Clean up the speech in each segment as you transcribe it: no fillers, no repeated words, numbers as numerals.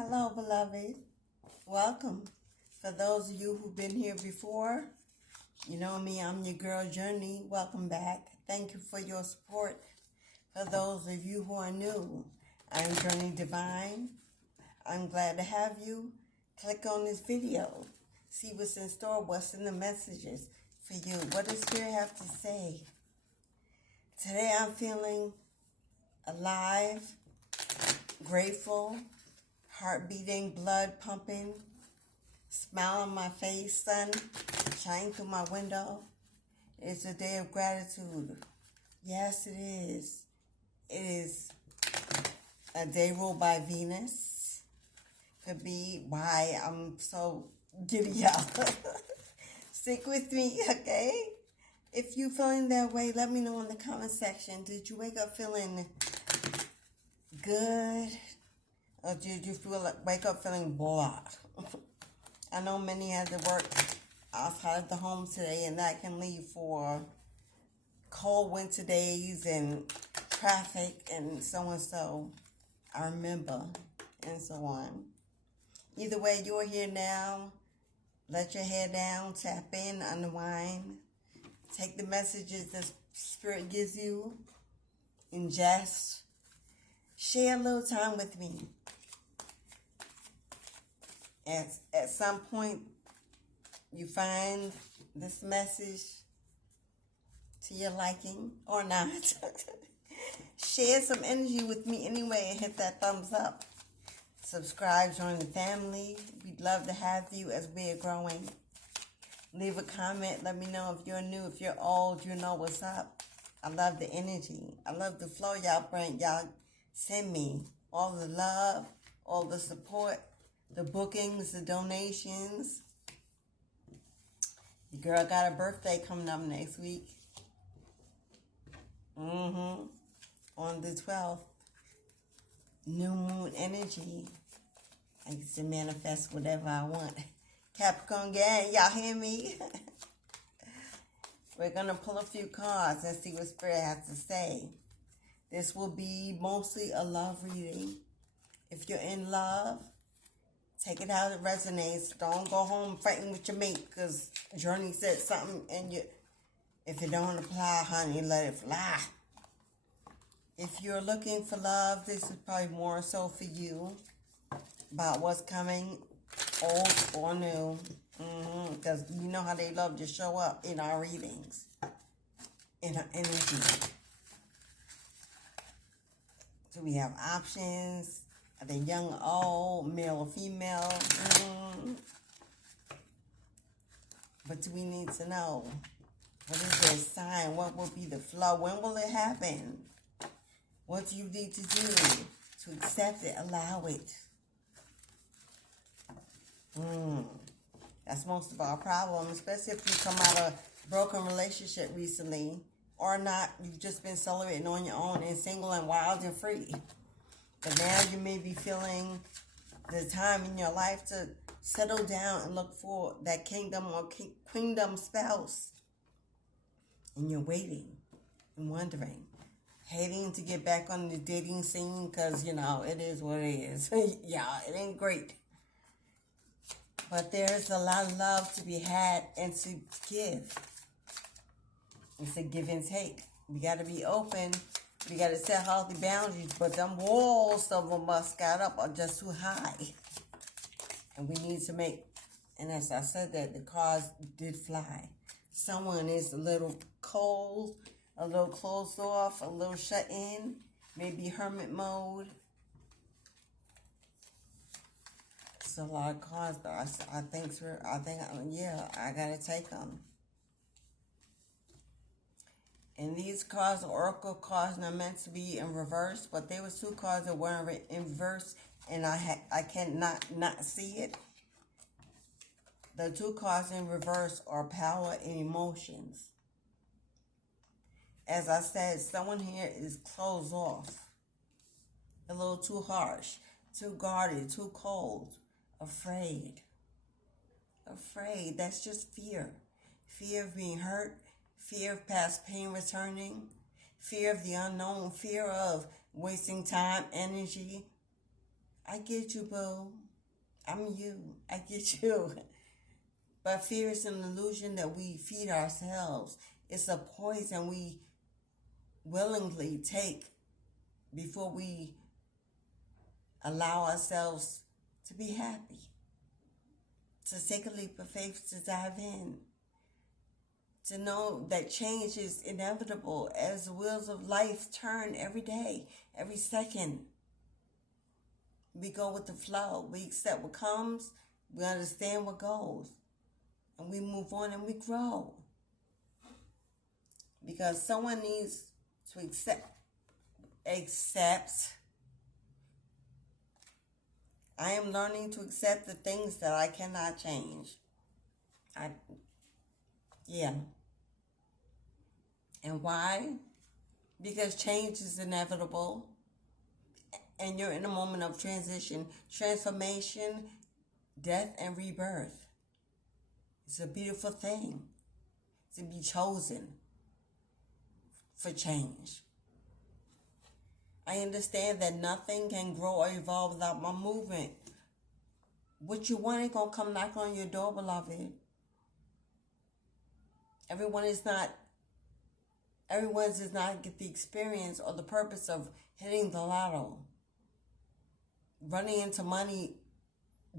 Hello, beloved. Welcome. For those of you who've been here before, you know me, I'm your girl, Journey. Welcome back. Thank you for your support. For those of you who are new, I'm Journey Divine. I'm glad to have you. Click on this video. See what's in store, what's in the messages for you. What does Spirit have to say? Today I'm feeling alive, grateful, heart beating, blood pumping, smile on my face, sun shining through my window. It's a day of gratitude. Yes, it is. It is a day ruled by Venus. Could be why I'm so giddy up. Stick with me, okay? If you're feeling that way, let me know in the comment section. Did you wake up feeling good? Or did you wake up feeling blah? I know many had to work outside of the home today, and that can leave for cold winter days and traffic and so and so. I remember, and so on. Either way, you're here now. Let your hair down, tap in, unwind. Take the messages the Spirit gives you, ingest. Share a little time with me. At some point, you find this message to your liking or not. Share some energy with me anyway and hit that thumbs up. Subscribe, join the family. We'd love to have you as we are growing. Leave a comment. Let me know if you're new, if you're old, you know what's up. I love the energy. I love the flow y'all bring. Y'all send me all the love, all the support, the bookings, the donations. Your girl got a birthday coming up next week. On the 12th. New moon energy. I used to manifest whatever I want. Capricorn gang, y'all hear me? We're going to pull a few cards and see what Spirit has to say. This will be mostly a love reading. If you're in love, take it how it resonates. Don't go home fighting with your mate because Journey said something and if it don't apply, honey, let it fly. If you're looking for love, this is probably more so for you about what's coming, old or new. Because you know how they love to show up in our readings, in our energy. So we have options. Are they young or old, male or female? But do we need to know? What is their sign? What will be the flow? When will it happen? What do you need to do to accept it, allow it? That's most of our problem, especially if you come out of a broken relationship recently or not. You've just been celebrating on your own and single and wild and free. But now you may be feeling the time in your life to settle down and look for that kingdom or queendom spouse. And you're waiting and wondering, hating to get back on the dating scene because, you know, it is what it is. Yeah, it ain't great. But there's a lot of love to be had and to give. It's a give and take. We got to be open. We got to set healthy boundaries. But them walls some of us got up are just too high. And we need to make, and as I said that, the cards did fly. Someone is a little cold, a little closed off, a little shut in, maybe hermit mode. It's a lot of cards, but I think, yeah, I gotta take them. And these cards are oracle cards, and they're meant to be in reverse, but there was two cards that weren't in reverse, and I cannot not see it. The two cards in reverse are power and emotions. As I said, someone here is closed off, a little too harsh, too guarded, too cold, afraid. That's just fear. Fear of being hurt, fear of past pain returning, fear of the unknown, fear of wasting time, energy. I get you, boo. I'm you. I get you. But fear is an illusion that we feed ourselves. It's a poison we willingly take before we allow ourselves to be happy, to take a leap of faith, to dive in, to know that change is inevitable as the wheels of life turn every day, every second. We go with the flow. We accept what comes. We understand what goes. And we move on and we grow. Because someone needs to accept. I am learning to accept the things that I cannot change. And why? Because change is inevitable. And you're in a moment of transition, transformation, death, and rebirth. It's a beautiful thing to be chosen for change. I understand that nothing can grow or evolve without my movement. What you want ain't gonna come knock on your door, beloved. Everyone's does not get the experience or the purpose of hitting the lotto, running into money,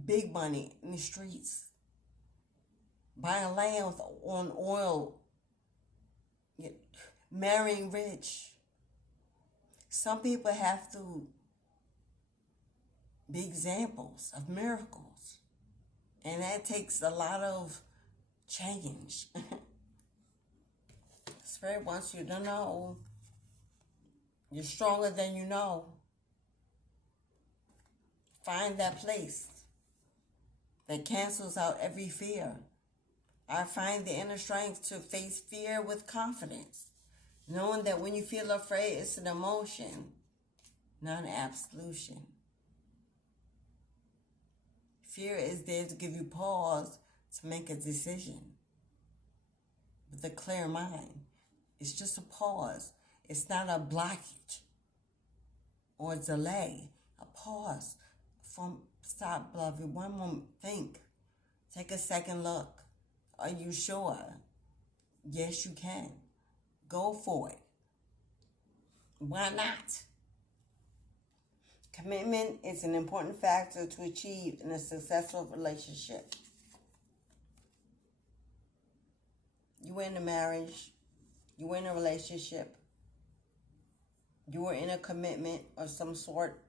big money in the streets, buying land on oil, marrying rich. Some people have to be examples of miracles, and that takes a lot of change. Spirit wants you to know you're stronger than you know. Find that place that cancels out every fear. I find the inner strength to face fear with confidence, knowing that when you feel afraid, it's an emotion, not an absolution. Fear is there to give you pause to make a decision with a clear mind. It's just a pause. It's not a blockage or a delay. A pause. Stop, beloved. One moment. Think. Take a second look. Are you sure? Yes, you can. Go for it. Why not? Commitment is an important factor to achieve in a successful relationship. You were in a marriage. You were in a relationship. You were in a commitment of some sort.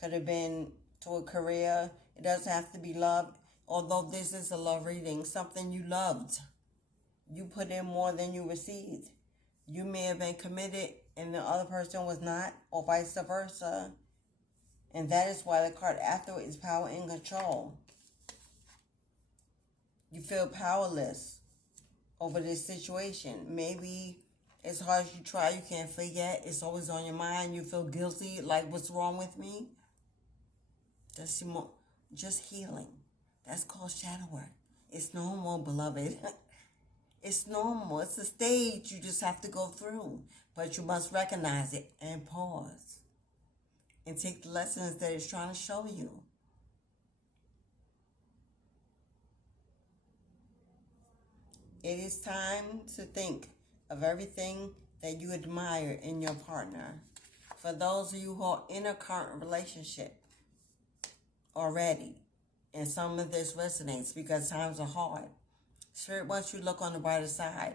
Could have been to a career. It doesn't have to be love. Although this is a love reading, something you loved. You put in more than you received. You may have been committed and the other person was not, or vice versa. And that is why the card after is power and control. You feel powerless over this situation. Maybe as hard as you try, you can't forget. It's always on your mind. You feel guilty, like what's wrong with me? Just healing. That's called shadow work. It's normal, beloved. It's normal. It's a stage you just have to go through. But you must recognize it and pause. And take the lessons that it's trying to show you. It is time to think of everything that you admire in your partner. For those of you who are in a current relationship already, and some of this resonates because times are hard. Spirit wants you to look on the brighter side,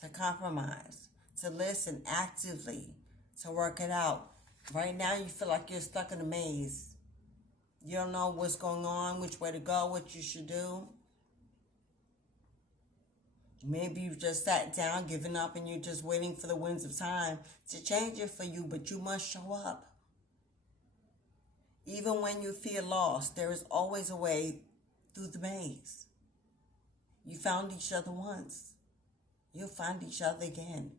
to compromise, to listen actively, to work it out. Right now you feel like you're stuck in a maze. You don't know what's going on, which way to go, what you should do. Maybe you've just sat down, given up, and you're just waiting for the winds of time to change it for you, but you must show up. Even when you feel lost, there is always a way through the maze. You found each other once. You'll find each other again.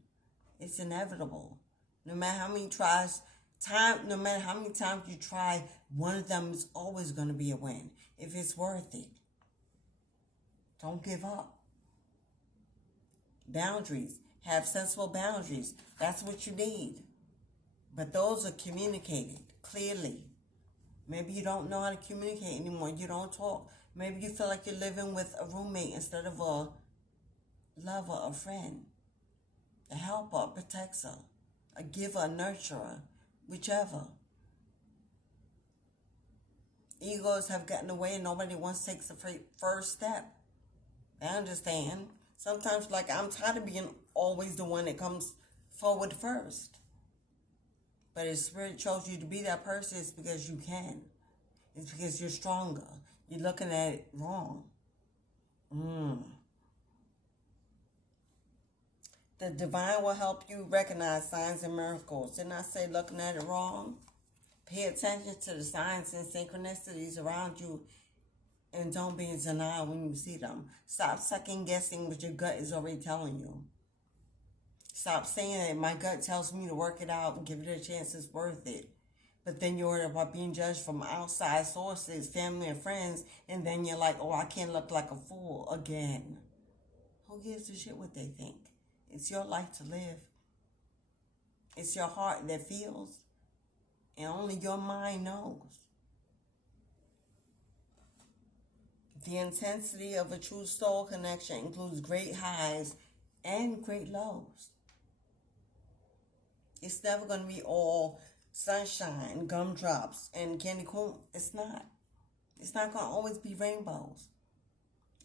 It's inevitable. No matter how many times you try, one of them is always going to be a win. If it's worth it. Don't give up. Boundaries. Have sensible boundaries. That's what you need. But those are communicated clearly. Maybe you don't know how to communicate anymore. You don't talk. Maybe you feel like you're living with a roommate instead of a lover, a friend, a helper, a protector, a giver, a nurturer, whichever. Egos have gotten away and nobody wants to take the first step. I understand. Sometimes, like, I'm tired of being always the one that comes forward first. But if Spirit chose you to be that person, it's because you can. It's because you're stronger. You're looking at it wrong. The divine will help you recognize signs and miracles. Didn't I say looking at it wrong? Pay attention to the signs and synchronicities around you and don't be in denial when you see them. Stop second guessing what your gut is already telling you. Stop saying that my gut tells me to work it out and give it a chance, it's worth it. But then you're worried about being judged from outside sources, family and friends, and then you're like, oh, I can't look like a fool again. Who gives a shit what they think? It's your life to live. It's your heart that feels. And only your mind knows. The intensity of a true soul connection includes great highs and great lows. It's never going to be all sunshine, gumdrops, and candy corn. It's not. It's not going to always be rainbows.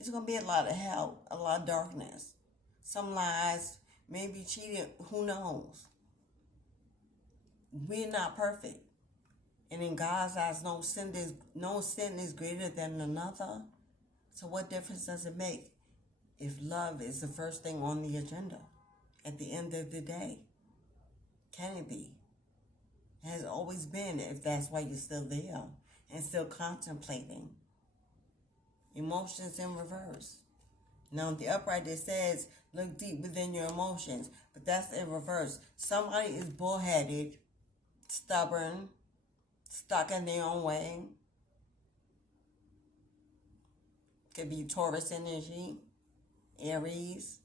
It's going to be a lot of hell, a lot of darkness. Some lies, maybe cheating, who knows? We're not perfect. And in God's eyes, no sin is greater than another. So what difference does it make if love is the first thing on the agenda at the end of the day? Can it be? It has always been, if that's why you're still there and still contemplating. Emotions in reverse. Now, the upright, it says, look deep within your emotions. But that's in reverse. Somebody is bullheaded, stubborn, stuck in their own way. Could be Taurus energy, Aries,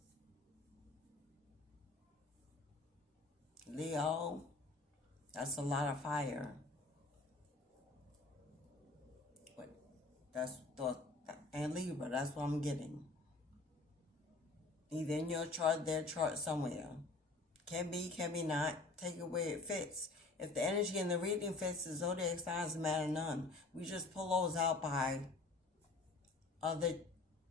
Leo. That's a lot of fire. But and Libra, that's what I'm getting. Either in your chart, their chart, somewhere. Can be not. Take it where it fits. If the energy in the reading fits, the zodiac signs matter none. We just pull those out by other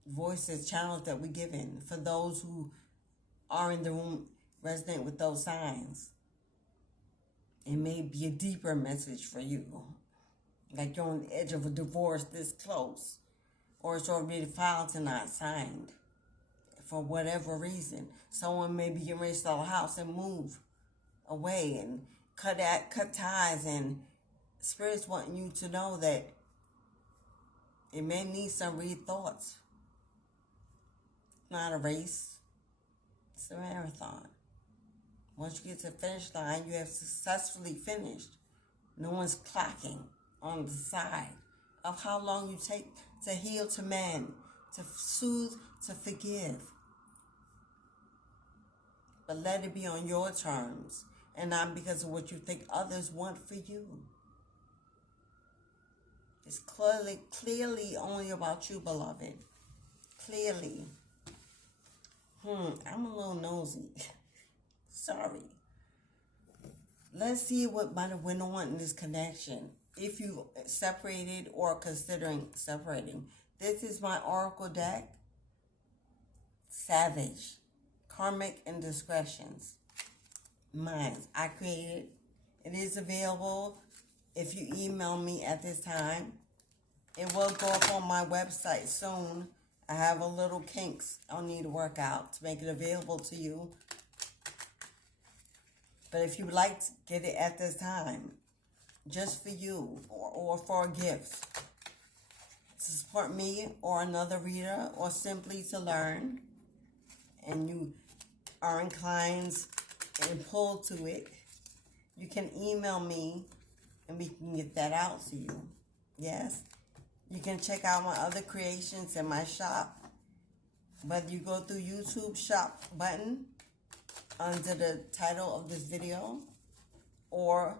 voices, channels that we give in. For those who are in the room resonant with those signs, it may be a deeper message for you. Like you're on the edge of a divorce this close. Or it's already filed and not signed. For whatever reason. Someone may be getting ready to sell a house and move away and cut ties, and Spirit's wanting you to know that it may need some rethoughts. Not a race. It's a marathon. Once you get to the finish line, you have successfully finished. No one's clocking on the side of how long you take to heal, to mend, to soothe, to forgive. But let it be on your terms and not because of what you think others want for you. It's clearly only about you, beloved. Clearly. I'm a little nosy. Sorry. Let's see what might have went on in this connection. If you separated or considering separating. This is my oracle deck. Savage. Karmic Indiscretions. Mine. I created. It is available if you email me at this time. It will go up on my website soon. I have a little kinks I'll need to work out to make it available to you. But if you would like to get it at this time, just for you or for a gift, to support me or another reader, or simply to learn, and you are inclined and pulled to it, you can email me and we can get that out to you. Yes? You can check out my other creations in my shop. Whether you go through YouTube shop button under the title of this video, or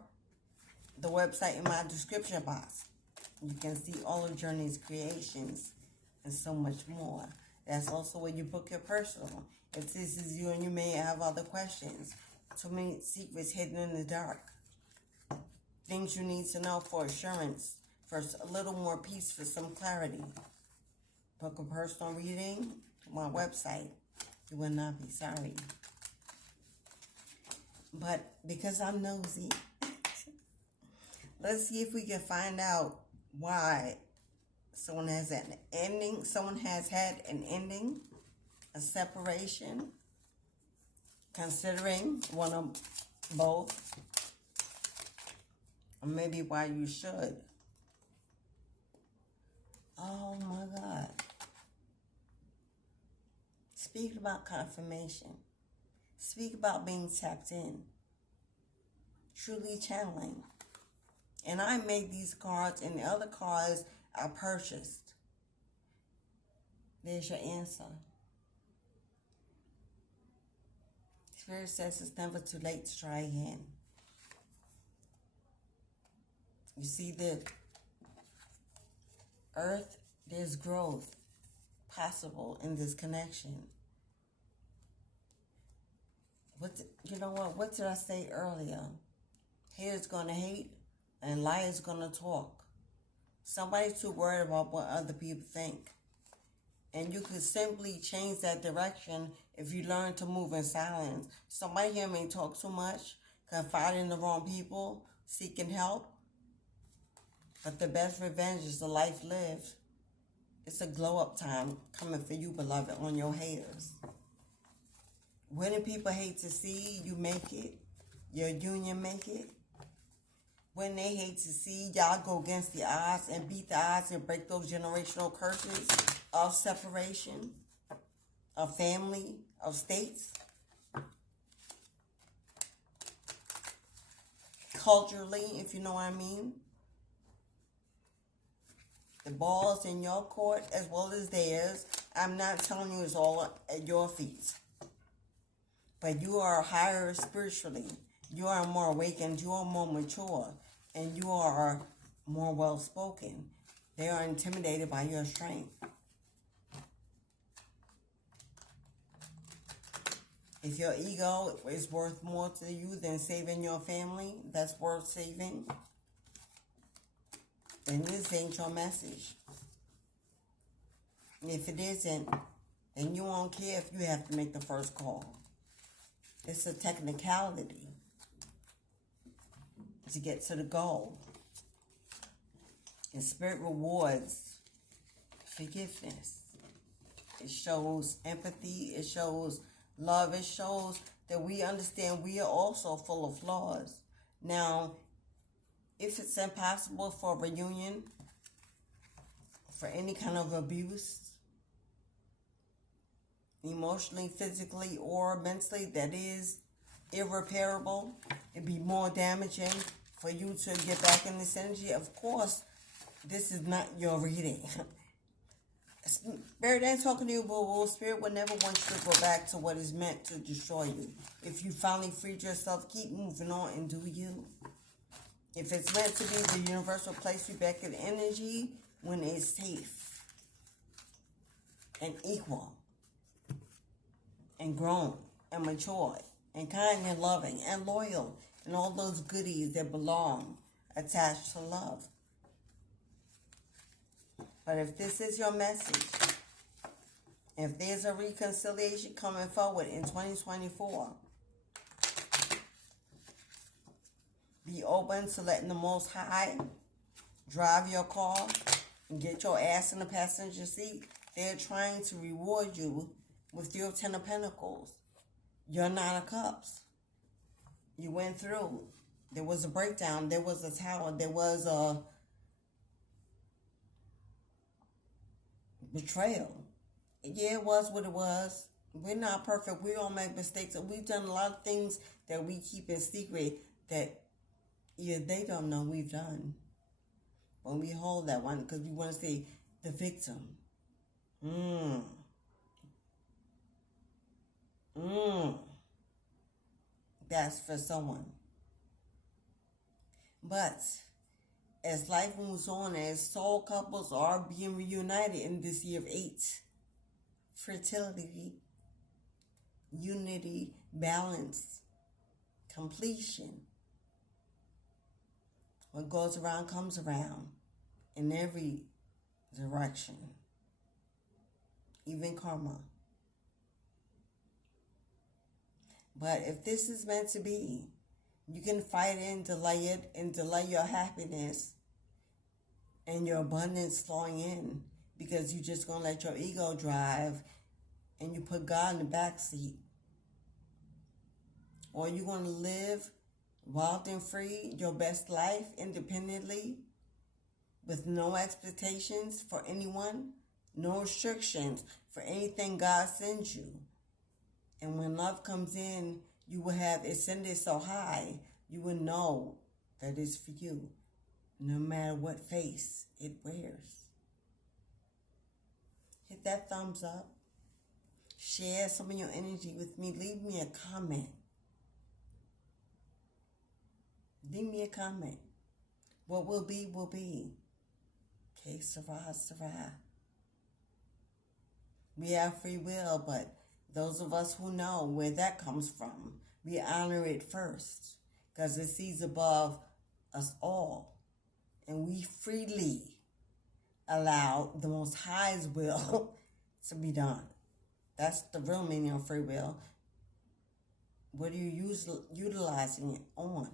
the website in my description box. You can see all of Journey's creations and so much more. That's also where you book your personal. If this is you and you may have other questions, too many secrets hidden in the dark, things you need to know for assurance, for a little more peace, for some clarity. Book a personal reading to my website. You will not be sorry. But because I'm nosy, let's see if we can find out why someone has an ending. Someone has had an ending, a separation, considering one of both, or maybe why you should. Oh my God. Speak about confirmation. Speak about being tapped in. Truly channeling. And I made these cards, and the other cards I purchased. There's your answer. Spirit says it's never too late to try again. You see the earth, there's growth possible in this connection. You know what? What did I say earlier? Haters gonna hate and liars gonna talk. Somebody's too worried about what other people think. And you could simply change that direction if you learn to move in silence. Somebody here may talk too much, confide in the wrong people, seeking help. But the best revenge is the life lived. It's a glow up time coming for you, beloved, on your haters. When do people hate to see you make it? Your union make it? When they hate to see y'all go against the odds and beat the odds and break those generational curses of separation, of family, of states, culturally, if you know what I mean. The ball's in your court as well as theirs. I'm not telling you it's all at your feet. But you are higher spiritually. You are more awakened. You are more mature. And you are more well-spoken. They are intimidated by your strength. If your ego is worth more to you than saving your family, that's worth saving, then this ain't your message. And if it isn't, then you won't care if you have to make the first call. It's a technicality to get to the goal. And Spirit rewards forgiveness. It shows empathy. It shows love. It shows that we understand we are also full of flaws. Now, if it's impossible for a reunion, for any kind of abuse, emotionally, physically, or mentally, that is irreparable, it'd be more damaging for you to get back in this energy. Of course, this is not your reading. Spirit ain't talking to you, boo-boo. Spirit would never want you to go back to what is meant to destroy you. If you finally freed yourself, keep moving on and do you. If it's meant to be, the universe will place you back in energy when it's safe and equal and grown and matured and kind and loving and loyal and all those goodies that belong attached to love. But if this is your message, if there's a reconciliation coming forward in 2024, be open to letting the Most High drive your car and get your ass in the passenger seat. They're trying to reward you with your 10 of Pentacles, your 9 of Cups. You went through. There was a breakdown. There was a tower. There was a betrayal. Yeah, it was what it was. We're not perfect. We all make mistakes. And we've done a lot of things that we keep in secret that they don't know we've done. When we hold that one, because we want to say the victim. That's for someone. But as life moves on, as soul couples are being reunited in this year of 8, fertility, unity, balance, completion. What goes around comes around in every direction, even karma. But if this is meant to be, you can fight it and delay it and delay your happiness and your abundance flowing in, because you're just going to let your ego drive and you put God in the back seat. Or you're going to live wild and free, your best life independently, with no expectations for anyone, no restrictions for anything God sends you. And when love comes in, you will have ascended so high, you will know that it's for you, no matter what face it wears. Hit that thumbs up. Share some of your energy with me. Leave me a comment. Leave me a comment. What will be, will be. Okay, Sarah, Sarah. We have free will, but those of us who know where that comes from, we honor it first, because it sees above us all. And we freely allow the Most High's will to be done. That's the real meaning of free will. What are you utilizing it on?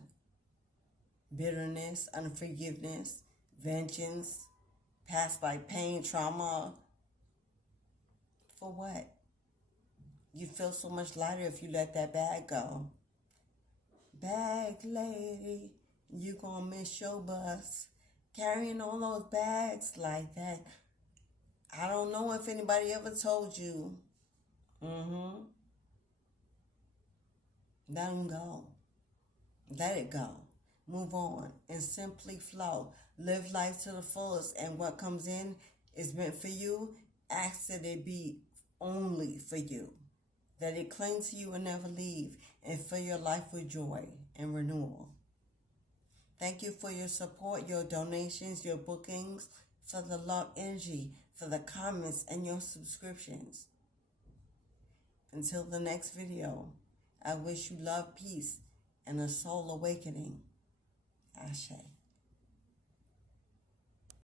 Bitterness, unforgiveness, vengeance, past life pain, trauma. For what? You feel so much lighter if you let that bag go. Bag lady, you gonna miss your bus. Carrying all those bags like that. I don't know if anybody ever told you. Let them go. Let it go. Move on and simply flow. Live life to the fullest, and what comes in is meant for you. Ask that it be only for you. That it cling to you and never leave, and fill your life with joy and renewal. Thank you for your support, your donations, your bookings, for the love energy, for the comments, and your subscriptions. Until the next video, I wish you love, peace, and a soul awakening. Ashe.